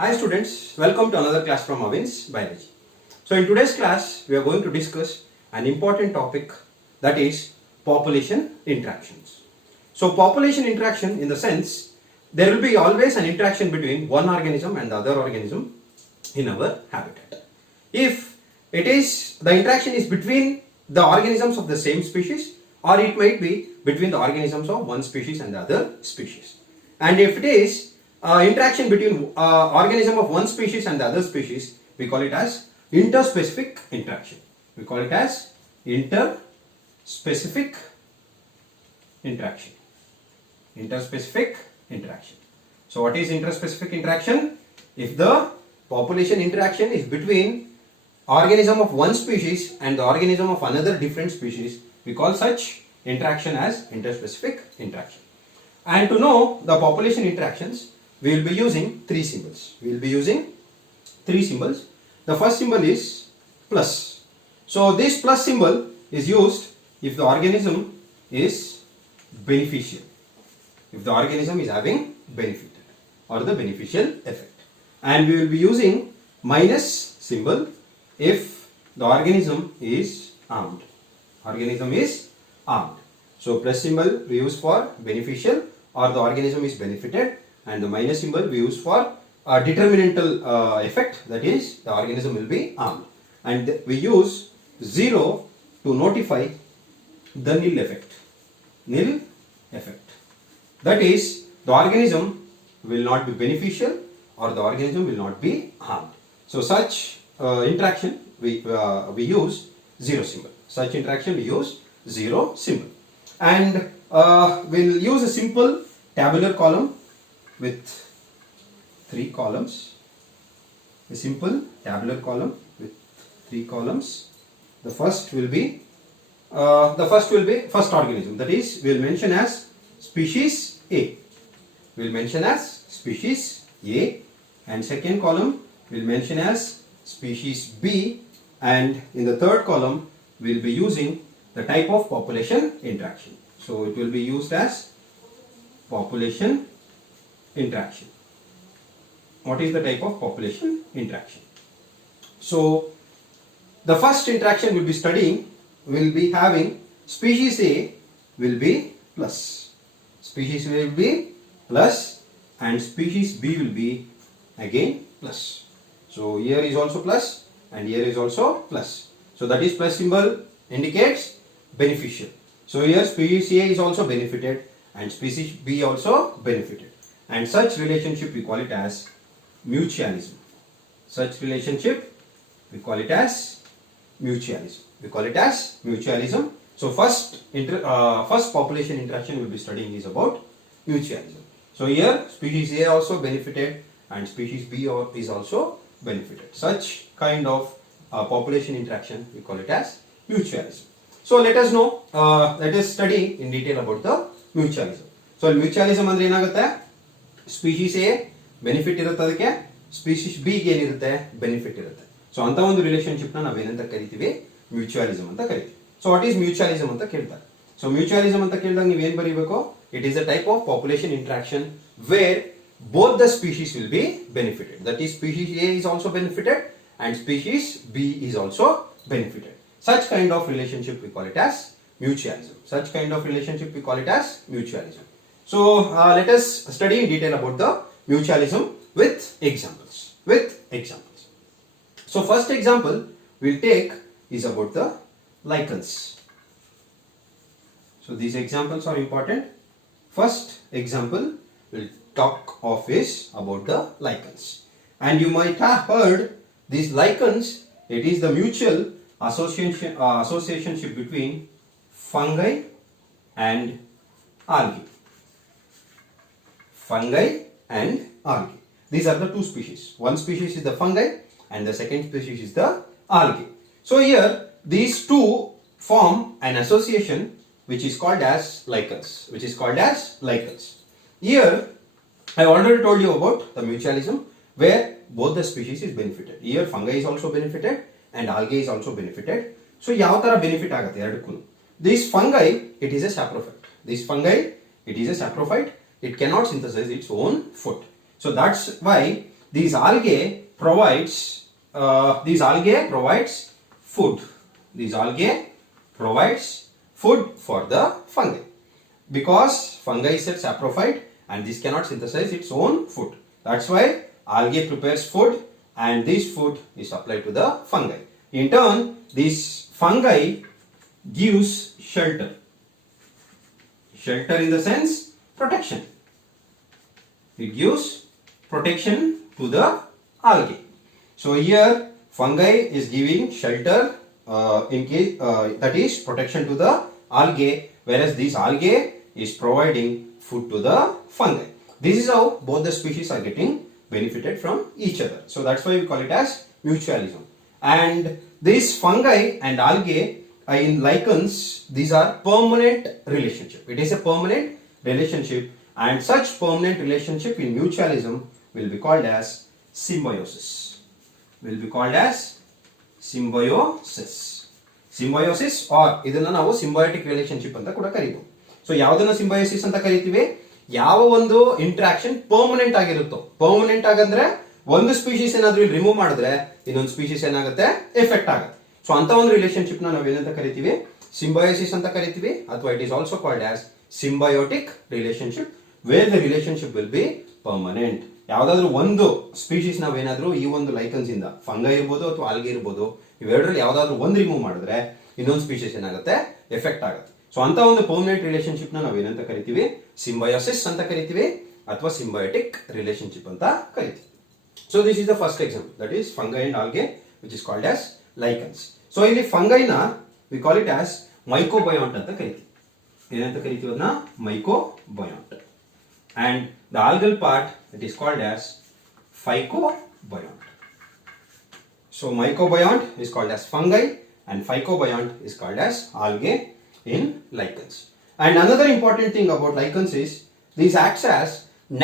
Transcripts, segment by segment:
Hi students, welcome to another class from Avin's Biology. So in today's class, we are going to discuss an important topic, that is population interactions. So population interaction, in the sense, there will be always an interaction between one organism and the other organism in our habitat. If the interaction is between the organisms of the same species, or it might be between the organisms of one species and the other species. And if it is interaction between organism of one species and the other species, we call it as interspecific interaction. We call it as interspecific interaction. Interspecific interaction. So what is interspecific interaction? If the population interaction is between organism of one species and the organism of another different species, we call such interaction as interspecific interaction. And to know the population interactions, we will be using three symbols. We will be using three symbols. The first symbol is plus. So this plus symbol is used if the organism is beneficial. If the organism is having benefit or the beneficial effect. And we will be using minus symbol if the organism is armed. Organism is armed. So plus symbol we use for beneficial or the organism is benefited, and the minus symbol we use for a determinantal effect, that is the organism will be armed. And we use 0 to notify the nil effect. Nil effect. That is the organism will not be beneficial or the organism will not be harmed. So such interaction we use 0 symbol. Such interaction we use 0 symbol. And we'll use a simple tabular column with 3 columns. A simple tabular column with 3 columns. The first will be first organism, that is we will mention as species A. We will mention as species A, and second column we will mention as species B, and in the third column we will be using the type of population interaction. So it will be used as population interaction. What is the type of population interaction? So the first interaction we'll be studying will be having species A will be plus. Species A will be plus and species B will be again plus. So here is also plus and here is also plus. So that is plus symbol indicates beneficial. So here species A is also benefited and species B also benefited. And such relationship we call it as mutualism. Such relationship we call it as mutualism. We call it as mutualism. So first population interaction we'll be studying is about mutualism. So here species A also benefited and species B is also benefited. Such kind of population interaction we call it as mutualism. So let us study in detail about the mutualism. So mutualism andre enagutte, species A benefit irutte, adಕ್ಕೆ species B ಗೆ ಏನಿರುತ್ತೆ benefit ಇರುತ್ತೆ. So ಅಂತ ಒಂದು relationship ನ ನಾವು ಏನಂತ ಕರಿತೀವಿ, mutualism ಅಂತ ಕರಿತೀವಿ. ಸೊ ವಾಟ್ ಈಸ್ mutualism ಅಂತ ಕೇಳ್ತಾರೆ. ಸೊ mutualism ಅಂತ ಕೇಳಿದಾಗ ನೀವು ಏನು ಬರೀಬೇಕು, it is a type of population interaction where both the species will be benefited. That is species A is also benefited and species B is also benefited. Such kind of relationship we call it as mutualism. Such kind of relationship we call it as mutualism. So let us study in detail about the mutualism with examples. So first example we'll take is about the lichens. So these examples are important. First example we'll talk of is about the lichens. And you might have heard these lichens, it is the mutual associationship between fungi and algae. Fungi and algae. These are the two species. One species is the fungi and the second species is the algae. So here these two form an association which is called as lichens. Here I already told you about the mutualism where both the species is benefited. Here fungi is also benefited and algae is also benefited. So ಯಾವ ತರ benefit ಆಗುತ್ತೆ ಎರಡಕ್ಕೂ. This fungi it is a saprophyte. It cannot synthesize its own food. So that's why these algae provides food. These algae provides food for the fungi. Because fungi is a saprophyte and this cannot synthesize its own food. That's why algae prepares food and this food is supplied to the fungi. In turn, this fungi gives shelter. Shelter in the sense protection. It gives protection to the algae. So here fungi is giving shelter in case that is protection to the algae, whereas this algae is providing food to the fungi. This is how both the species are getting benefited from each other. So that's why we call it as mutualism. And this fungi and algae in lichens, these are permanent relationship. It is a permanent relationship, and such permanent relationship in mutualism will be called as symbiosis. Will be called as symbiosis. Symbiosis or ಇದನ್ನ ನಾವು symbiotic relationship ಅಂತ ಕೂಡ ಕರೀಬಹುದು. So ಯಾವುದನ್ನ symbiosis ಅಂತ ಕರಿತೀವಿ? ಯಾವ ಒಂದು interaction permanent ಆಗಿರುತ್ತೋ. Permanent ಆಗಂದ್ರೆ ಒಂದು ಸ್ಪೀಶೀಸ್ ಏನಾದ್ರೂ ಇಲ್ಲಿ ರಿಮೂವ್ ಮಾಡಿದ್ರೆ ಇನ್ನೊಂದು ಸ್ಪೀಶೀಸ್ ಏನಾಗುತ್ತೆ ಎಫೆಕ್ಟ್ ಆಗುತ್ತೆ. ಸೊ ಅಂತ ಒಂದು ರಿಲೇಶನ್ಶಿಪ್ ನಾವು ಏನಂತ ಕರಿತೀವಿ? ಸಿಂಬಯೋಸಿಸ್ ಅಂತ ಕರಿತೀವಿ, ಅಥವಾ it is also called as symbiotic relationship where the relationship will be permanent. ಯಾವ್ದಾದ್ರು ಒಂದು ಸ್ಪೀಶೀಸ್ ನಾವೇನಾದ್ರೂ ಈ ಒಂದು ಲೈಕನ್ಸ್ ಇಂದ ಫಂಗೈ ಇರ್ಬೋದು ಅಥವಾ ಆಲ್ಗೆ ಇರ್ಬೋದು, ಇವೆರಡರಲ್ಲಿ ಯಾವ್ದಾದ್ರು ಒಂದು ರಿಮೂವ್ ಮಾಡಿದ್ರೆ ಇನ್ನೊಂದು ಸ್ಪೀಶೀಸ್ ಏನಾಗುತ್ತೆ ಎಫೆಕ್ಟ್ ಆಗುತ್ತೆ. ಸೊ ಅಂತ ಒಂದು ಪರ್ಮನೆಂಟ್ ರಿಲೇಶನ್ಶಿಪ್ ನಾವು ಏನಂತ ಕರಿತೀವಿ? ಸಿಂಬಯೋಸಿಸ್ ಅಂತ ಕರಿತೀವಿ ಅಥವಾ ಸಿಂಬಯೋಟಿಕ್ ರಿಲೇಶನ್ಶಿಪ್ ಅಂತ ಕರಿತೀವಿ. So this is the first example, that is fungi and algae which is called as lichens. So ಇಲ್ಲಿ ಫಂಗೈನ we call it as mycobiont ಅಂತ ಕರಿತೀವಿ. ಏನಂತ ಕರಿತೀವಿ ಅದನ್ನ? Mycobiont. And the algal part it is called as phycobiont. So mycobiont is called as fungi and phycobionts is called as algae in lichens. And another important thing about lichens is these acts as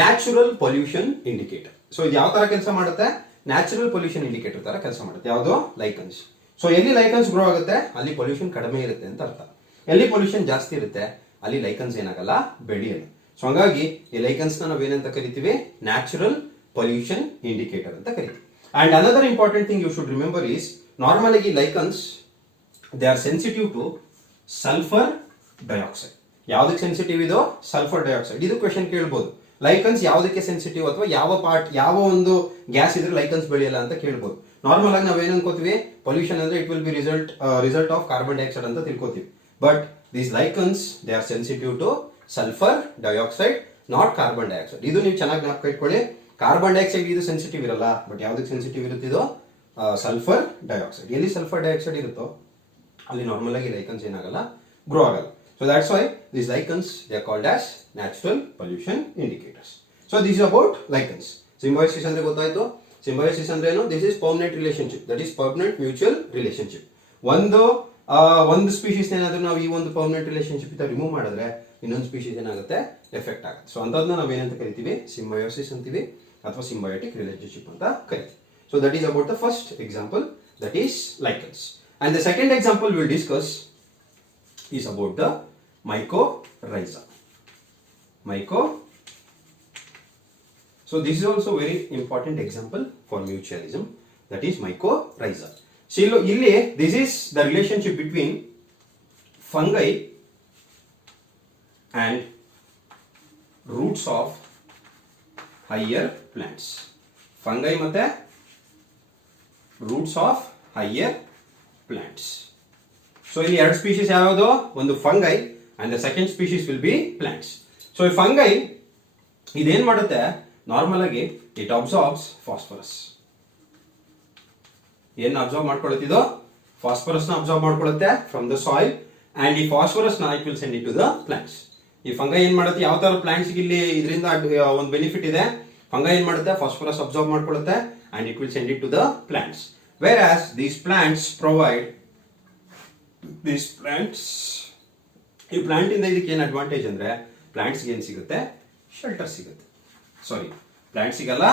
natural pollution indicator. So ಇದು ಯಾವ ತರ ಕೆಲಸ ಮಾಡುತ್ತೆ? Natural pollution indicator ತರ ಕೆಲಸ ಮಾಡುತ್ತೆ. ಯಾವುದು? Lichens. So ಎಲ್ಲಿ ಲೈಕನ್ಸ್ ಗ್ರೋ ಆಗುತ್ತೆ ಅಲ್ಲಿ ಪೊಲ್ಯೂಷನ್ ಕಡಿಮೆ ಇರುತ್ತೆ ಅಂತ ಅರ್ಥ. ಎಲ್ಲಿ ಪೊಲ್ಯೂಷನ್ ಜಾಸ್ತಿ ಇರುತ್ತೆ ಅಲ್ಲಿ ಲೈಕನ್ಸ್ ಏನಾಗಲ್ಲ, ಬೆಳೆಯಲ್ಲ. ಸೊ ಹಾಗಾಗಿ ಈ ಲೈಕನ್ಸ್ ನಾವು ಏನಂತ ಕರಿತೀವಿ? ನ್ಯಾಚುರಲ್ ಪೊಲ್ಯೂಷನ್ ಇಂಡಿಕೇಟರ್ ಅಂತ ಕರಿತೀವಿ. And another important thing you should remember is normally lichens they are sensitive to sulfur dioxide. ಯಾವುದಕ್ಕೆ ಸೆನ್ಸಿಟಿವ್ ಇದೋ? Sulphur dioxide. ಇದು ಕ್ವೆಶ್ಚನ್ ಕೇಳಬಹುದು. ಲೈಕನ್ಸ್ ಯಾವುದಕ್ಕೆ ಸೆನ್ಸಿಟಿವ್ ಅಥವಾ ಯಾವ ಪಾರ್ಟ್ ಯಾವ ಒಂದು ಗ್ಯಾಸ್ ಇದ್ರೆ ಲೈಕನ್ಸ್ ಬೆಳೆಯಲ್ಲ ಅಂತ ಕೇಳಬಹುದು. ನಾರ್ಮಲ್ ಆಗಿ ನಾವು ಏನು ಅನ್ಕೋತೀವಿ? ಪೊಲ್ಯೂಷನ್ ಅಂದ್ರೆ it will be result of carbon dioxide ಅಂತ ತಿಳ್ಕೊತೀವಿ. But these lichens they are sensitive to sulphur dioxide, not carbon dioxide. ಇದು ನೀವು ಚೆನ್ನಾಗಿ ಜ್ಞಾಪಕ ಇಟ್ಕೊಳ್ಳಿ. ಕಾರ್ಬನ್ ಡೈಆಕ್ಸೈಡ್ ಇದು ಸೆನ್ಸಿಟಿವ್ ಇರಲ್ಲ, ಬಟ್ ಯಾವ್ದಕ್ಕೆ ಸೆನ್ಸಿಟಿವ್ ಇರುತ್ತಿದೋ? Sulphur dioxide. ಎಲ್ಲಿ ಸಲ್ಫರ್ ಡೈಆಕ್ಸೈಡ್ ಇರುತ್ತೋ ಅಲ್ಲಿ ನಾರ್ಮಲ್ ಆಗಿ ಲೈಕನ್ಸ್ ಏನಾಗಲ್ಲ, ಗ್ರೋ ಆಗಲ್ಲ. So that's why these lichens they are called as natural pollution indicators. So this is about lichens. Symbiosis ಅಂದ್ರೆ ಗೊತ್ತಾಯ್ತು. ಸಿಂಬಯೋಸಿಸ್ ಅಂದ್ರೆ ಏನು? This is permanent relationship, that is permanent mutual relationship. ಒಂದು species ಏನಾದ್ರೂ ನಾವು ಈ ಒಂದು ಪರ್ಮನೆಂಟ್ ರಿಲೇಶನ್ಶಿಪ್ ಇಂದ ರಿಮೂವ್ ಮಾಡಿದ್ರೆ ಇನ್ನೊಂದು ಸ್ಪೀಶೀಸ್ ಏನಾಗುತ್ತೆ, ಎಫೆಕ್ಟ್ ಆಗುತ್ತೆ. ಸೊ ಅಂತದನ್ನ ನಾವು ಏನಂತ ಕರಿತೀವಿ? ಸಿಂಬಯೋಸಿಸ್ ಅಂತೀವಿ ಅಥವಾ ಸಿಂಬಯೋಟಿಕ್ ರಿಲೇಶನ್ಶಿಪ್ ಅಂತ ಕರಿತೀವಿ. So that is about the first example, that is lichens. And the second example will discuss is about the mycorrhiza. So this is also very important example for mutualism, that is mycorrhiza. So illi this is the relationship between fungi and roots of higher plants. Fungi ಮತ್ತೆ roots of higher plants. So ಇಲ್ಲಿ ಎರಡು species ಯಾವುದು? ಒಂದು fungi and the second species will be plants. So ಈ fungi ಇದೇನ್ ಮಾಡುತ್ತೆ? Normal ಆಗಿ it absorbs phosphorus. ಏನ್ ಅಬ್ಸಾರ್ಬ್ ಮಾಡ್ಕೊಳ್ಳುತ್ತಿದೋ? ಫಾಸ್ಫರಸ್ ನ ಅಬ್ಸಾರ್ಬ್ ಮಾಡ್ಕೊಳ್ಳುತ್ತೆ ಫ್ರಮ್ ದ ಸಾಯಿಲ್, ಅಂಡ್ ಈ ಫಾಸ್ಫರಸ್ ನ it will send it to the plants. ಈ ಫಂಗೈ ಏನ್ ಮಾಡುತ್ತೆ? ಯಾವ ತರ ಪ್ಲಾಂಟ್ಸ್ ಇಲ್ಲಿ ಇದರಿಂದ ಒಂದು ಬೆನಿಫಿಟ್ ಇದೆ. ಫಂಗೈ ಏನ್ ಮಾಡುತ್ತೆ? ಫಾಸ್ಫರಸ್ ಅಬ್ಸಾರ್ಬ್ ಮಾಡ್ಕೊಳ್ಳುತ್ತೆ and it will send it to the plants. Where as these plants provide these plants, ಈ ಪ್ಲಾಂಟ್ ಇಂದ ಇದಕ್ಕೆ ಏನು ಅಡ್ವಾಂಟೇಜ್ ಅಂದ್ರೆ ಪ್ಲಾಂಟ್ಸ್ ಏನ್ ಸಿಗುತ್ತೆ? ಶೆಲ್ಟರ್ ಸಿಗುತ್ತೆ. ಸಾರಿ, ಪ್ಲಾಂಟ್ ಸಿಗಲ್ಲ,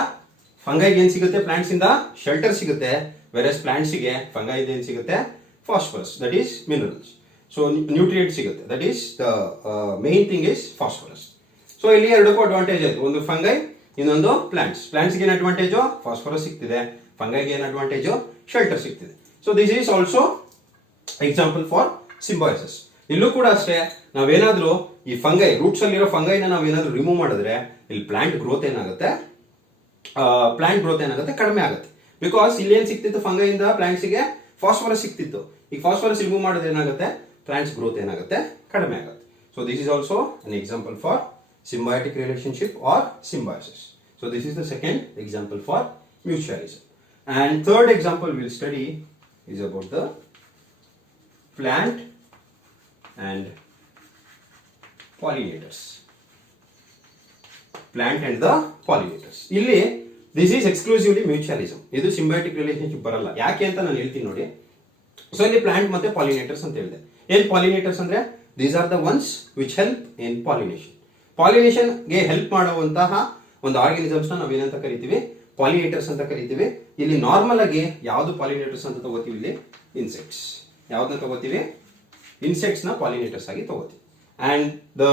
ಫಂಗೈಗೆ ಏನ್ ಸಿಗುತ್ತೆ? ಪ್ಲಾಂಟ್ಸ್ ಇಂದ ಶೆಲ್ಟರ್ ಸಿಗುತ್ತೆ. ವೆರಸ್ ಪ್ಲಾಂಟ್ಸ್ ಗೆ ಫಂಗೈ ಏನ್ ಸಿಗುತ್ತೆ? Phosphorus, that is minerals. So nutrient ಸಿಗುತ್ತೆ, that is the main thing is phosphorus. So ಇಲ್ಲಿ ಎರಡಕ್ಕೂ ಅಡ್ವಾಂಟೇಜ್ ಆಯ್ತು. ಒಂದು ಫಂಗೈ ಇನ್ನೊಂದು ಪ್ಲಾಂಟ್ಸ್ಗೆ ಏನು ಅಡ್ವಾಂಟೇಜು, ಫಾಸ್ಫರಸ್ ಸಿಗ್ತಿದೆ. ಫಂಗೈಗೆ ಏನು ಅಡ್ವಾಂಟೇಜು, ಶೆಲ್ಟರ್ ಸಿಗ್ತಿದೆ. So this is also example for symbiosis. ಇಲ್ಲೂ ಕೂಡ ಅಷ್ಟೇ, ನಾವೇನಾದ್ರೂ ಈ ಫಂಗೈ ರೂಟ್ಸ್ ಅಲ್ಲಿರೋ ಫಂಗೈನ ನಾವೇನಾದ್ರೂ ರಿಮೂವ್ ಮಾಡಿದ್ರೆ ಇಲ್ಲಿ ಪ್ಲಾಂಟ್ ಗ್ರೋತ್ ಏನಾಗುತ್ತೆ ಕಡಿಮೆ ಆಗುತ್ತೆ. ಬಿಕಾಸ್ ಇಲ್ಲಿ ಏನ್ ಸಿಕ್ತಿತ್ತು ಫಂಗೈಯಿಂದ ಪ್ಲಾಂಟ್ಸ್ಗೆ ಫಾಸ್ಫರಸ್ ಸಿಕ್ತಿತ್ತು. ಈಗ ಫಾಸ್ಫರಸ್ ರಿಮೂವ್ ಮಾಡಿದ್ರೆ ಏನಾಗುತ್ತೆ, ಪ್ಲಾಂಟ್ಸ್ ಗ್ರೋತ್ ಏನಾಗುತ್ತೆ ಕಡಿಮೆ ಆಗುತ್ತೆ. So this is also an example for symbiotic relationship or symbiosis. So this is the second example for mutualism. And third example we'll study is about the plant and pollinators. Plant and the pollinators. ಇಲ್ಲಿ this is exclusively mutualism. ಇದು symbiotic relationship ಬರಲ್ಲ. ಯಾಕೆ ಅಂತ ನಾನು ಹೇಳ್ತೀನಿ ನೋಡಿ. So ಇಲ್ಲಿ plant ಮತ್ತೆ ಪಾಲಿನೇಟರ್ಸ್ ಅಂತ ಹೇಳಿದೆ. ಏನ್ ಪಾಲಿನೇಟರ್ಸ್ ಅಂದ್ರೆ these are the ones which help in pollination. Pollination ಗೆ ಹೆಲ್ಪ್ ಮಾಡುವಂತಹ ಒಂದು ಆರ್ಗನಿಸಮ್ಸ್ ನ ನಾವೇನಂತ ಕರಿತೀವಿ, ಪಾಲಿನೇಟರ್ಸ್ ಅಂತ ಕರಿತೀವಿ. ಇಲ್ಲಿ ನಾರ್ಮಲ್ ಆಗಿ ಯಾವ್ದು ಪಾಲಿನೇಟರ್ಸ್ ಅಂತ ತಗೋತೀವಿ, ಇಲ್ಲಿ ಇನ್ಸೆಕ್ಟ್ಸ್. ಯಾವ್ದನ್ನ ತಗೋತೀವಿ, ಇನ್ಸೆಕ್ಟ್ಸ್ ನ ಪಾಲಿನೇಟರ್ಸ್ ಆಗಿ ತಗೋತೀವಿ. ಅಂಡ್ ದ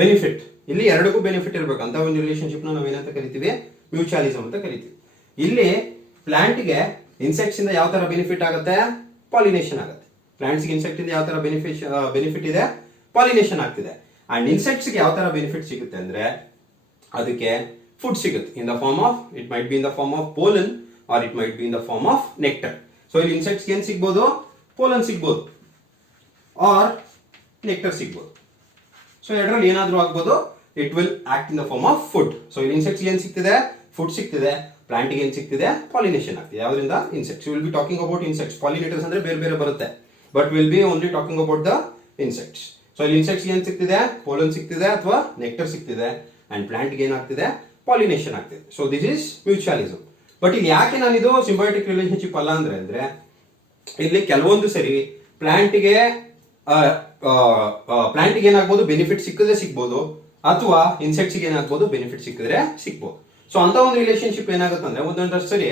ಬೆನಿಫಿಟ್, ಇಲ್ಲಿ ಎರಡಕ್ಕೂ ಬೆನಿಫಿಟ್ ಇರಬೇಕು ಅಂತ ಒಂದು ರಿಲೇಶನ್ಶಿಪ್ ನ ನಾವೇನಂತ ಕರಿತೀವಿ, ಮ್ಯೂಚುವಲಿಸಮ್ ಅಂತ ಕರಿತೀವಿ. ಇಲ್ಲಿ ಪ್ಲಾಂಟ್ ಗೆ ಇನ್ಸೆಕ್ಟ್ಸ್ ಇಂದ ಯಾವ ತರ ಬೆನಿಫಿಟ್ ಆಗುತ್ತೆ, ಪಾಲಿನೇಷನ್ ಆಗುತ್ತೆ. ಪ್ಲಾಂಟ್ಸ್ ಗೆ ಇನ್ಸೆಕ್ಟ್ ಇಂದ ಯಾವ ತರ ಬೆನಿಫಿಟ್ ಇದೆ, ಪಾಲಿನೇಷನ್ ಆಗ್ತಿದೆ. ಅಂಡ್ ಇನ್ಸೆಕ್ಟ್ಸ್ ಗೆ ಯಾವ ತರ ಬೆನಿಫಿಟ್ ಸಿಗುತ್ತೆ ಅಂದ್ರೆ ಅದಕ್ಕೆ ಫುಡ್ ಸಿಗುತ್ತೆ. In the form of, it might be in the form of pollen or it might be in the form of nectar. So ಇಲ್ಲಿ ಇನ್ಸೆಕ್ಟ್ಸ್ ಏನ್ ಸಿಗ್ಬೋದು, ಪೋಲನ್ ಸಿಗ್ಬೋದು ಆರ್ ನೆಕ್ಟರ್ ಸಿಗ್ಬೋದು. ಸೊ ಎರಡರಲ್ಲಿ ಏನಾದ್ರೂ ಆಗ್ಬೋದು, it will act in the form of food. So ಇಲ್ಲಿ insects ಏನ್ ಸಿಗ್ತಿದೆ, ಫುಡ್ ಸಿಗ್ತಿದೆ. ಪ್ಲಾಂಟ್ ಏನ್ ಸಿಗ್ತಿದೆ, ಪಾಲಿನೇಷನ್ ಆಗ್ತಿದೆ. ಯಾವ್ದ್ರಿಂದ, insects. Will be talking about insects. Pollinators ಅಂದ್ರೆ ಬೇರೆ ಬೇರೆ ಬರುತ್ತೆ, but will be only talking about the insects. So ಇಲ್ಲಿ ಇನ್ಸೆಕ್ಟ್ಸ್ ಏನ್ ಸಿಗ್ತಿದೆ, ಪೋಲನ್ ಸಿಗ್ತಿದೆ ಅಥವಾ ನೆಕ್ಟರ್ ಸಿಗ್ತಿದೆ. ಅಂಡ್ ಪ್ಲಾಂಟ್ ಗೆ ಏನಾಗ್ತಿದೆ, ಪಾಲಿನೇಷನ್ ಆಗ್ತಿದೆ. So this is mutualism. But ಇಲ್ಲಿ ಯಾಕೆ ನಾನು ಇದು ಸಿಂಬಯೋಟಿಕ್ ರಿಲೇಶನ್ಶಿಪ್ ಅಲ್ಲ ಅಂದ್ರೆ ಇಲ್ಲಿ ಕೆಲವೊಂದು ಸರಿ ಪ್ಲಾಂಟ್ಗೆ ಏನಾಗ್ಬೋದು, ಬೆನಿಫಿಟ್ ಸಿಕ್ಕಿದ್ರೆ ಸಿಗ್ಬೋದು, ಅಥವಾ ಇನ್ಸೆಕ್ಟ್ಸ್ ಏನಾಗ್ಬೋದು, ಬೆನಿಫಿಟ್ ಸಿಕ್ಕಿದ್ರೆ ಸಿಗ್ಬೋದು. ಸೊ ಅಂತ ಒಂದು ರಿಲೇಶನ್ಶಿಪ್ ಏನಾಗುತ್ತೆ ಅಂದ್ರೆ ಒಂದೊಂದಷ್ಟು ಸರಿ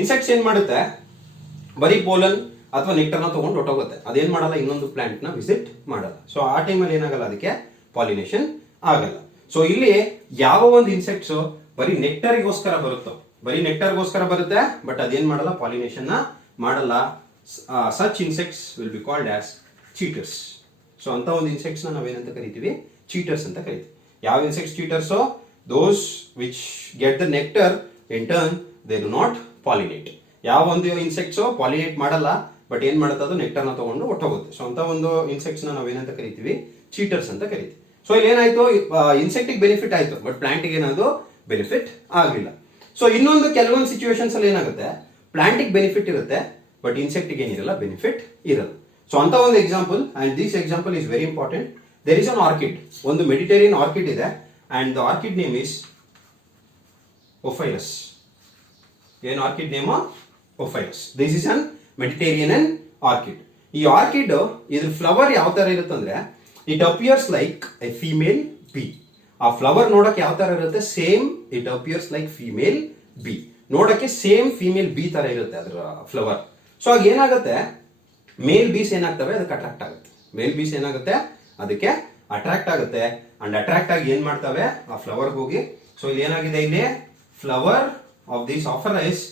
ಇನ್ಸೆಕ್ಟ್ಸ್ ಏನ್ ಮಾಡುತ್ತೆ, ಬರೀ ಪೋಲನ್ ಅಥವಾ ನೆಕ್ಟರ್ ನ ತಗೊಂಡು ಹೊಟ್ಟೋಗುತ್ತೆ. ಅದೇನ್ ಮಾಡಲ್ಲ, ಇನ್ನೊಂದು ಪ್ಲಾಂಟ್ ನ ವಿಸಿಟ್ ಮಾಡಲ್ಲ. ಸೊ ಆ ಟೈಮಲ್ಲಿ ಏನಾಗಲ್ಲ, ಅದಕ್ಕೆ ಪಾಲಿನೇಷನ್ ಆಗಲ್ಲ. ಸೊ ಇಲ್ಲಿ ಯಾವ ಒಂದು ಇನ್ಸೆಕ್ಟ್ಸ್ ಬರೀ ನೆಕ್ಟರ್ಗೋಸ್ಕರ ಬರುತ್ತೆ, ಬಟ್ ಅದೇನ್ ಮಾಡಲ್ಲ, ಪಾಲಿನೇಷನ್ ನ ಮಾಡಲ್ಲ. Such insects will be called as cheaters. So ಅಂತ ಒಂದು ಇನ್ಸೆಕ್ಟ್ಸ್ ನ ನಾವೇನಂತ ಕರಿತೀವಿ, ಚೀಟರ್ಸ್ ಅಂತ ಕರಿತೀವಿ. ಯಾವ insects cheaters, those which get the nectar in turn they do not pollinate. ಯಾವ ಒಂದು ಇನ್ಸೆಕ್ಟ್ಸ್ ಪಾಲಿನೇಟ್ ಮಾಡಲ್ಲ, ಬಟ್ ಏನ್ ಮಾಡುತ್ತೆ, ಅದು ನೆಕ್ಟರ್ ನ ತಗೊಂಡು ಹೊಟ್ಟೋಗುತ್ತೆ. ಸೊ ಅಂತ ಒಂದು ಇನ್ಸೆಕ್ಟ್ಸ್ ನ ನಾವೇನಂತ ಕರಿತೀವಿ, ಚೀಟರ್ಸ್ ಅಂತ ಕರಿತೀವಿ. ಸೊ ಇಲ್ಲಿ ಏನಾಯ್ತು, ಇನ್ಸೆಕ್ಟ್ ಬೆನಿಫಿಟ್ ಆಯ್ತು, ಬಟ್ ಪ್ಲಾಂಟ್ ಗೆ ಏನಾದ್ರು ಬೆನಿಫಿಟ್ ಆಗಲಿಲ್ಲ. ಸೊ ಇನ್ನೊಂದು ಕೆಲವೊಂದು ಸಿಚುವೇಶನ್ಸ್ ಅಲ್ಲಿ ಏನಾಗುತ್ತೆ, ಪ್ಲಾಂಟ್ ಗೆ ಬೆನಿಫಿಟ್ ಇರುತ್ತೆ, ಬಟ್ ಇನ್ಸೆಕ್ಟ್ ಗೆ ಏನಿರಲ್ಲ, ಬೆನಿಫಿಟ್ ಇರಲ್ಲ. ಸೊ ಅಂತ ಒಂದು example, and this example is very important. There is an orchid, ಒಂದು ಮೆಡಿಟೇರಿಯನ್ ಆರ್ಕಿಡ್ ಇದೆ, and the orchid name is Ophrys. ಏನ್ orchid name, Ophrys. This is an Mediterranean orchid. ಈ orchid ಇದ್ರ ಫ್ಲವರ್ ಯಾವ ತರ ಇರುತ್ತಂದ್ರೆ, it appears like a female bee. ಆ flower ನೋಡಕ್ಕೆ ಯಾವ ತರ ಇರುತ್ತೆ, same it appears like female bee. ನೋಡಕ್ಕೆ ಸೇಮ್ ಫಿಮೇಲ್ ಬಿ ತರ ಇರುತ್ತೆ ಅದರ ಫ್ಲವರ್. ಸೊ ಆಗ ಏನಾಗುತ್ತೆ, ಮೇಲ್ ಬೀಸ್ ಏನಾಗ್ತವೆ, ಅದಕ್ಕೆ ಅಟ್ರಾಕ್ಟ್ ಆಗುತ್ತೆ. ಮೇಲ್ ಬೀಸ್ ಏನಾಗುತ್ತೆ, ಅದಕ್ಕೆ ಅಟ್ರಾಕ್ಟ್ ಆಗುತ್ತೆ. ಅಂಡ್ ಅಟ್ರಾಕ್ಟ್ ಆಗಿ ಏನ್ ಮಾಡ್ತವೆ, ಆ ಫ್ಲವರ್ ಹೋಗಿ. ಸೊ ಇಲ್ಲಿ ಏನಾಗಿದೆ, ಇಲ್ಲಿ ಫ್ಲವರ್ ಆಫ್ ದಿಸ್ ಆಫರೈಸ್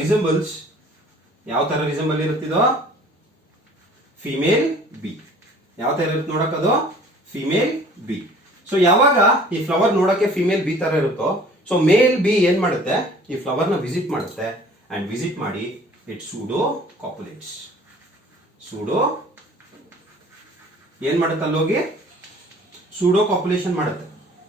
ರಿಸೆಂಬಲ್ಸ್, ಯಾವ ತರ ರಿಸೆಂಬಲ್ ಇರುತ್ತಿದೋ, ಫಿಮೇಲ್ ಬಿ. ಯಾವ ತರ ಇರುತ್ತೆ ನೋಡಕ್ಕದು, ಫಿಮೇಲ್ ಬಿ. ಸೊ ಯಾವಾಗ ಈ ಫ್ಲವರ್ ನೋಡಕ್ಕೆ ಫಿಮೇಲ್ ಬಿ ತರ ಇರುತ್ತೋ, ಸೊ ಮೇಲ್ ಬಿ ಏನ್ ಮಾಡುತ್ತೆ, ಈ ಫ್ಲವರ್ ನ ವಿಸಿಟ್ ಮಾಡುತ್ತೆ. ಅಂಡ್ ವಿಸಿಟ್ ಮಾಡಿ ಇಟ್ ಸೂಡೋ ಕಾಪುಲೇಟ್ಸ್. ಸೂಡೋ ಏನ್ ಮಾಡುತ್ತೆ, ಅಲ್ಲೋಗಿ ಸೂಡೋ ಕಾಪುಲೇಷನ್ ಮಾಡುತ್ತೆ.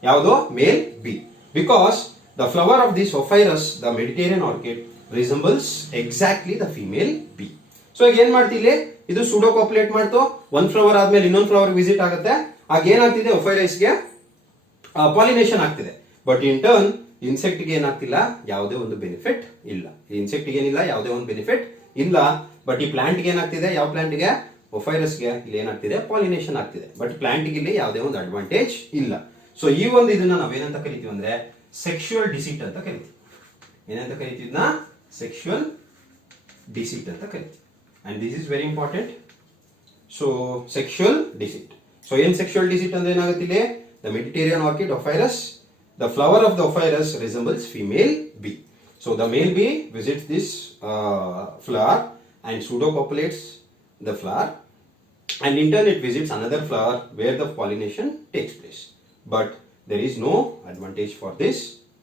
ಯಾವುದು, male bee. Because the flower of this Ophrys, the Mediterranean orchid, resembles exactly the female bee. So ಈಗ ಏನ್ ಮಾಡ್ತಿಲ್ಲಿ, ಇದು ಸೂಡೋ ಕಾಪುಲೇಟ್ ಮಾಡ್ತು. ಒಂದ್ ಫ್ಲವರ್ ಆದ್ಮೇಲೆ ಇನ್ನೊಂದು ಫ್ಲವರ್ ವಿಸಿಟ್ ಆಗುತ್ತೆ. ಆಗ ಏನಾಗ್ತಿದೆ, ಒಫೈರಸ್ಗೆ ಪಾಲಿನೇಷನ್ ಆಗ್ತಿದೆ. ಬಟ್ ಇನ್ ಟರ್ನ್ ಇನ್ಸೆಕ್ಟ್ ಗೆ ಏನಾಗ್ತಿಲ್ಲ, ಯಾವುದೇ ಒಂದು ಬೆನಿಫಿಟ್ ಇಲ್ಲ. ಇನ್ಸೆಕ್ಟ್ ಗೆ ಏನಿಲ್ಲ, ಯಾವುದೇ ಒಂದು ಬೆನಿಫಿಟ್ ಇಲ್ಲ. ಬಟ್ ಈ ಪ್ಲಾಂಟ್ ಗೆ ಏನಾಗ್ತಿದೆ, ಯಾವ ಪ್ಲಾಂಟ್ ಗೆ, ಒಫೈರಸ್ಗೆ ಇಲ್ಲಿ ಏನಾಗ್ತಿದೆ, ಪಾಲಿನೇಷನ್ ಆಗ್ತಿದೆ. ಬಟ್ ಪ್ಲಾಂಟ್ ಗೆ ಇಲ್ಲಿ ಯಾವುದೇ ಒಂದು ಅಡ್ವಾಂಟೇಜ್ ಇಲ್ಲ. ಸೊ ಈ ಒಂದು ಇದನ್ನ ನಾವೇನಂತ ಕರಿತೀವಿ ಅಂದ್ರೆ ಸೆಕ್ಷುವಲ್ ಡಿಸೀಟ್ ಅಂತ ಕರಿತೀವಿ. ಏನಂತ ಕರಿತೀವಿ, ಸೆಕ್ಷುವಲ್ ಡಿಸೀಟ್ ಅಂತ ಕರಿತೀವಿ. And this is very important. So sexual deceit. So ಏನ್ ಸೆಕ್ಷುವಲ್ ಡಿಸೀಟ್ ಅಂದ್ರೆ ಏನಾಗುತ್ತೆ, ಇಲ್ಲಿ the Mediterranean orchid Ophrys the flower of the Ophrys resembles female bee. So the male bee visits this flower and pseudocopulates the flower, and in turn it visits another flower where the pollination takes place. But there is no advantage for this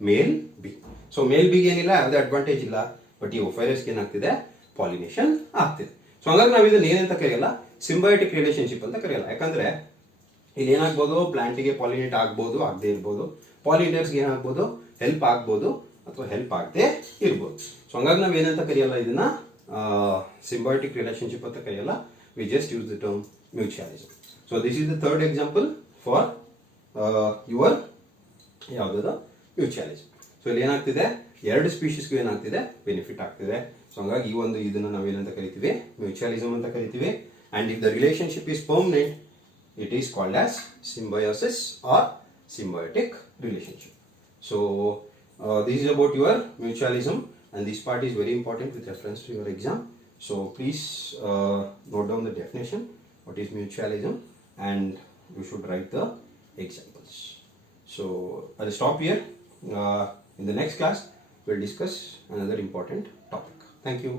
male bee. So male bee ಏನಿಲ್ಲ ಯಾವುದೇ advantage ಇಲ್ಲ, but ಈ ಒಫೈರಸ್ಗೆ ಏನಾಗ್ತಿದೆ, pollination ಆಗ್ತಿದೆ. So ಹಂಗಾಗಿ ನಾವು ಇದನ್ನ ಏನಂತ ಕರೆಯಲ್ಲ, ಸಿಂಬಯೋಟಿಕ್ ರಿಲೇಶನ್ಶಿಪ್ ಅಂತ ಕರೆಯಲ್ಲ. ಯಾಕಂದ್ರೆ ಇಲ್ಲಿ ಏನಾಗ್ಬೋದು, ಪ್ಲಾಂಟಿಗೆ ಪಾಲಿನೇಟ್ ಆಗ್ಬೋದು, ಆಗದೆ ಇರ್ಬೋದು, ಪಾಲಿನೇಟರ್ಸ್ಗೆ ಏನಾಗ್ಬೋದು, ಹೆಲ್ಪ್ ಆಗ್ಬೋದು ಅಥವಾ ಹೆಲ್ಪ್ ಆಗದೆ ಇರ್ಬೋದು. ಸೊ ಹಂಗಾಗಿ ನಾವು ಏನಂತ ಕರೆಯಲ್ಲ, ಇದನ್ನ ಸಿಂಬಯೋಟಿಕ್ ರಿಲೇಶನ್ಶಿಪ್ ಅಂತ ಕರೆಯಲ್ಲ. We just use the term mutualism. So this is the third example for your ಯಾವುದಾದ mutualism. So ಇಲ್ಲಿ ಏನಾಗ್ತಿದೆ, ಎರಡು ಸ್ಪೀಶೀಸ್ಗೂ ಏನಾಗ್ತಿದೆ, ಬೆನಿಫಿಟ್ ಆಗ್ತಿದೆ. ಸೊ ಹಂಗಾಗಿ ಈ ಒಂದು ಇದನ್ನ ನಾವೇನಂತ ಕರಿತೀವಿ, ಮ್ಯೂಚುವಲಿಸಮ್ ಅಂತ ಕರಿತೀವಿ. And if the relationship is permanent, it is called as symbiosis or symbiotic relationship. So this is about your mutualism, and this part is very important with reference to your exam. So please note down the definition, what is mutualism, and you should write the examples. So I'll stop here. In the next class we'll discuss another important topic. Thank you.